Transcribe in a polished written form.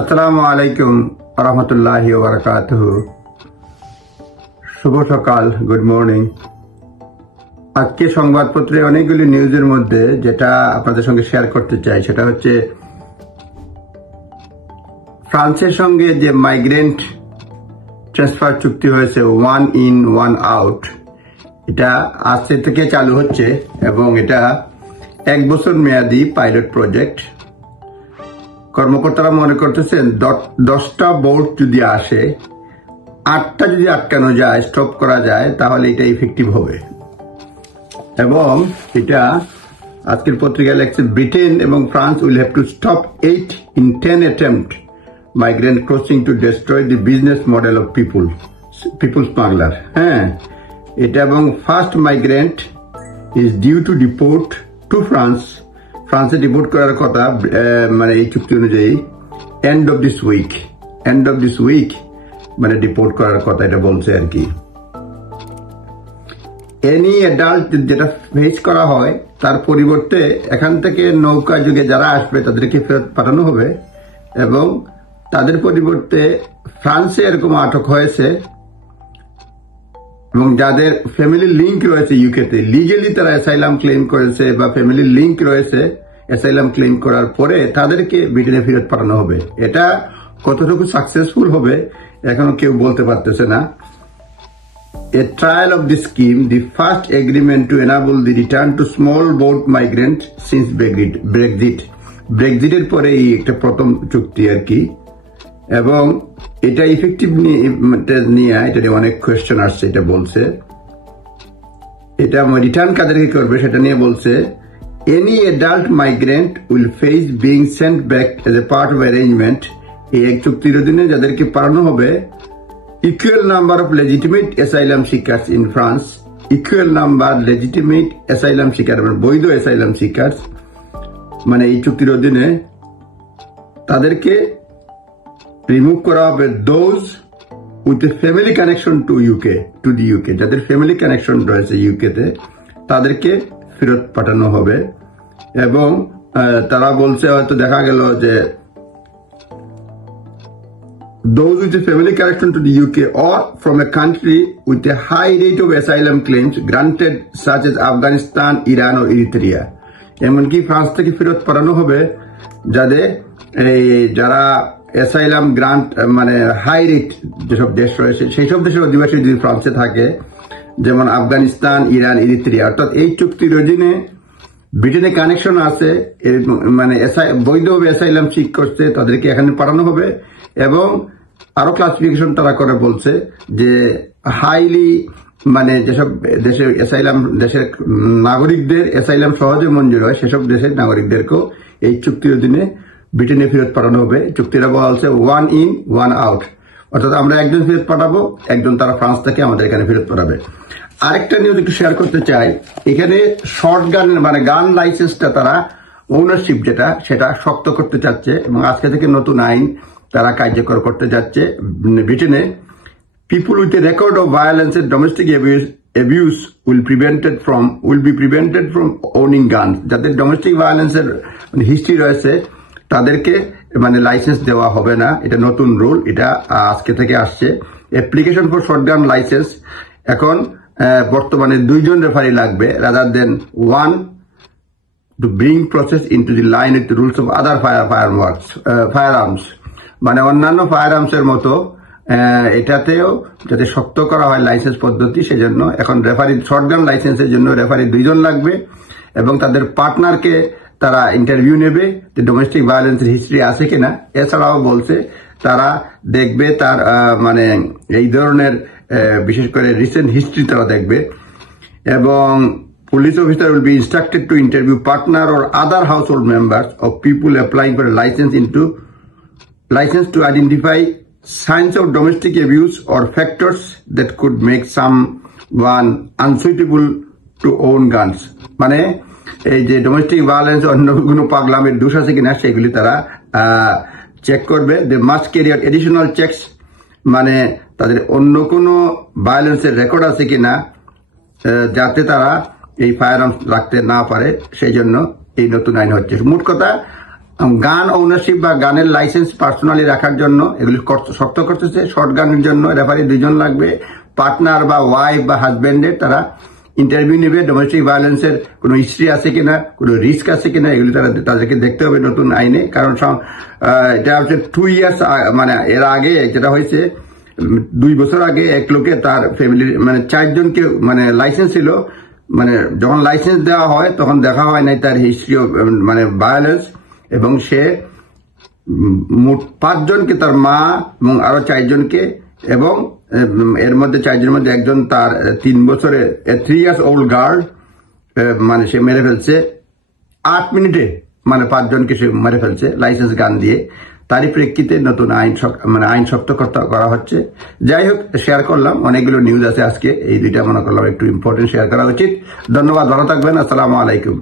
আসসালামু আলাইকুম রহমতুল্লাহি ওয়া বারাকাতুহু। শুভ সকাল, গুড মর্নিং। আজকে সংবাদপত্রে অনেকগুলি নিউজের মধ্যে যেটা আপনাদের সঙ্গে শেয়ার করতে চাই সেটা হচ্ছে ফ্রান্সের সঙ্গে যে মাইগ্রেন্ট ট্রান্সফার চুক্তি হয়েছে, 1 in 1 out, এটা আজকে থেকে চালু হচ্ছে এবং এটা 1 বছর মেয়াদী পাইলট প্রজেক্ট। কর্মকর্তারা মনে করতেছেন 10টা বোট যদি আসে, 8টা যদি আটকানো যায়, স্টপ করা যায়, তাহলে এটা ইফেক্টিভ হবে। এবং এটা আজকের পত্রিকায় লেখছে ব্রিটেন এবং France will have to stop 8 in 10 attempt migrant crossing to destroy the business model of people smuggler। হ্যাঁ, এটা এবং first migrant is due to deport to ফ্রান্সে ডিপোর্ট করার কথা, মানে এই চুক্তি অনুযায়ী এন্ড অফ দিস উইক মানে ডিপোর্ট করার কথা এটা বলছে আর কি। এনি অ্যাডাল্ট যেটা ফেস করা হয় তার পরিবর্তে এখান থেকে নৌকা যুগে যারা আসবে তাদেরকে ফেরত পাঠানো হবে এবং তাদের পরিবর্তে ফ্রান্সে এরকম আটক হয়েছে এবং যাদের ফ্যামিলি লিঙ্ক রয়েছে ইউকেতে, লিগেলি তারা অ্যাসাইলাম ক্লেম করেছে বা ফ্যামিলি লিঙ্ক রয়েছে, অ্যাসাইলাম ক্লেম করার পরে তাদেরকে ব্রিটেনে ফেরত পাঠানো হবে। এটা কতটুকু সাকসেসফুল হবে এখনো কেউ বলতে পারতেছে না। A trial of this scheme, the first agreement to enable the return to small boat migrants since Brexit এর পরে এই একটা প্রথম চুক্তি আর কি। এবং এটা ইফেক্টিভ নিয়ে এটা অনেক কোয়েশ্চেন আসছে। এটা বলছে এটা রিটার্ন কাদেরকে করবে সেটা নিয়ে বলছে any adult migrant will face being sent back as a part of arrangement. এই এক চুক্তির অধীনে যাদেরকে পাঠানো হবে equal number of legitimate asylum seekers in France, equal number legitimate asylum seeker মানে বৈধ অ্যাসাইলাম সিকার্স, মানে এই চুক্তির অধীনে তাদেরকে রিমুভ করা হবে those with a family connection to the UK, যাদের ফ্যামিলি কানেকশন রয়েছে ইউকেতে তাদেরকে ফেরত পাঠানো হবে। এবং তারা বলছে হয়তো দেখা গেল যে those with a family connection to the UK or from a country with a high rate of asylum claims granted such as Afghanistan, Iran or Eritrea। এমনকি ফ্রান্স থেকে ফেরত পাঠানো হবে যারা অ্যাসাইলাম গ্রান্ট মানে হাই রেট যেসব দেশ রয়েছে সেই সব দেশের অধিবাসী যদি ফ্রান্সে থাকে, যেমন আফগানিস্তান, ইরান, ইরিত্রিয়া। অর্থাৎ এই চুক্তির অধীনে ব্রিটেনে কানেকশন আছে, মানে বৈধভাবে অ্যাসাইলাম সিক করছে, তাদেরকে এখানে পাঠানো হবে। এবং আরো ক্লাসিফিকেশন তারা করে বলছে যে হাইলি মানে যেসব দেশের দেশের নাগরিকদের অ্যাসাইলাম সহজে মঞ্জুর হয় সেসব দেশের নাগরিকদেরকেও এই চুক্তির অধীনে ব্রিটেনে ফেরত পাঠানো হবে। চুক্তিটা বলা হচ্ছে 1 in 1 out, অর্থাৎ আমরা একজন ফেরত পাঠাবো, একজন তারা ফ্রান্স থেকে আমাদের এখানে ফেরত পাঠাবে। আরেকটা নিউজ একটু শেয়ার করতে চাই। এখানে শর্ট গান মানে গান লাইসেন্সটা তারা ওনারশিপ সেটা শক্ত করতে চাচ্ছে এবং আজকে থেকে নতুন আইন তারা কার্যকর করতে যাচ্ছে ব্রিটেনে। People with a record of violence and domestic abuse will be prevented from owning guns. যাদের ডোমেস্টিক ভায়োলেন্সের হিস্ট্রি রয়েছে তাদেরকে মানে লাইসেন্স দেওয়া হবে না, এটা নতুন রুল, এটা আজকে থেকে আসছে। অ্যাপ্লিকেশন ফর শর্টগান লাইসেন্স এখন বর্তমানে 2 জন রেফারি লাগবে rather than 1 to bring process into the line with the rules of other firearms। মানে অন্যান্য ফায়ার এর মতো এটাতেও যাতে শক্ত করা হয় লাইসেন্স পদ্ধতি, সেজন্য এখন রেফারি শর্টগান লাইসেন্সের জন্য রেফারি 2 জন লাগবে এবং তাদের পার্টনারকে তারা ইন্টারভিউ নেবে যে ডোমেস্টিক ভায়োলেন্সের হিস্ট্রি আছে কিনা। এছাড়াও বলছে তারা দেখবে তার মানে এই ধরনের বিশেষ করে রিসেন্ট হিস্ট্রি তারা দেখবে। এবং police officer will be instructed to interview partner or other household members of people applying for a license to identify signs of domestic abuse or factors that could make someone unsuitable to own guns। মানে এই যে domestic violence অন্য কোনো পাগলামের দোষ আছে কিনা সেগুলি তারা চেক করবে। They must carry out additional checks, মানে তাদের অন্য কোনো ভায়োলেন্সের রেকর্ড আছে কিনা যাতে তারা এই ফায়ার আর্মস রাখতে না পারে, সেই জন্য এই নতুন আইন হচ্ছে। মোট কথা গান ওনারশিপ বা গানের লাইসেন্স পার্সোনালি রাখার জন্য এগুলি শক্ত করতেছে। শর্ট গানের জন্য রেফারি 2 জন লাগবে, পার্টনার বা ওয়াইফ বা হাজবেন্ডের তারা ইন্টারভিউ নেবে, ডোমেস্টিক ভায়োলেন্সের কোনো হিস্ট্রি আছে কিনা, কোনো রিস্ক আছে কিনা, এগুলি তাদেরকে দেখতে হবে নতুন আইনে। কারণ এটা হচ্ছে 2 ইয়ার্স, মানে এর আগে যেটা হয়েছে 2 বছর আগে এক লোকে তার ফ্যামিলির মানে 4 জনকে মানে লাইসেন্স ছিল, মানে যখন লাইসেন্স দেওয়া হয় তখন দেখা হয় নাই তার হিস্ট্রি মানে ভায়োলেন্স, এবং সে মোট 5 জনকে, তার মা এবং আরো 4 জনকে, এবং এর মধ্যে 4 জনের মধ্যে একজন তার 3 বছরে 3 ইয়ার্স ওল্ড গার্ল, মানে সে মেরে ফেলছে 8 মিনিটে, মানে 5 জনকে সে মেরে ফেলছে লাইসেন্স গান দিয়ে। তারই প্রেক্ষিতে নতুন আইন শক্ত করা হচ্ছে। যাই হোক, শেয়ার করলাম, অনেকগুলো নিউজ আছে আজকে, এই 2টা মনে করলাম একটু ইম্পর্টেন্ট শেয়ার করা উচিত। ধন্যবাদ, ভালো থাকবেন, আসসালামু আলাইকুম।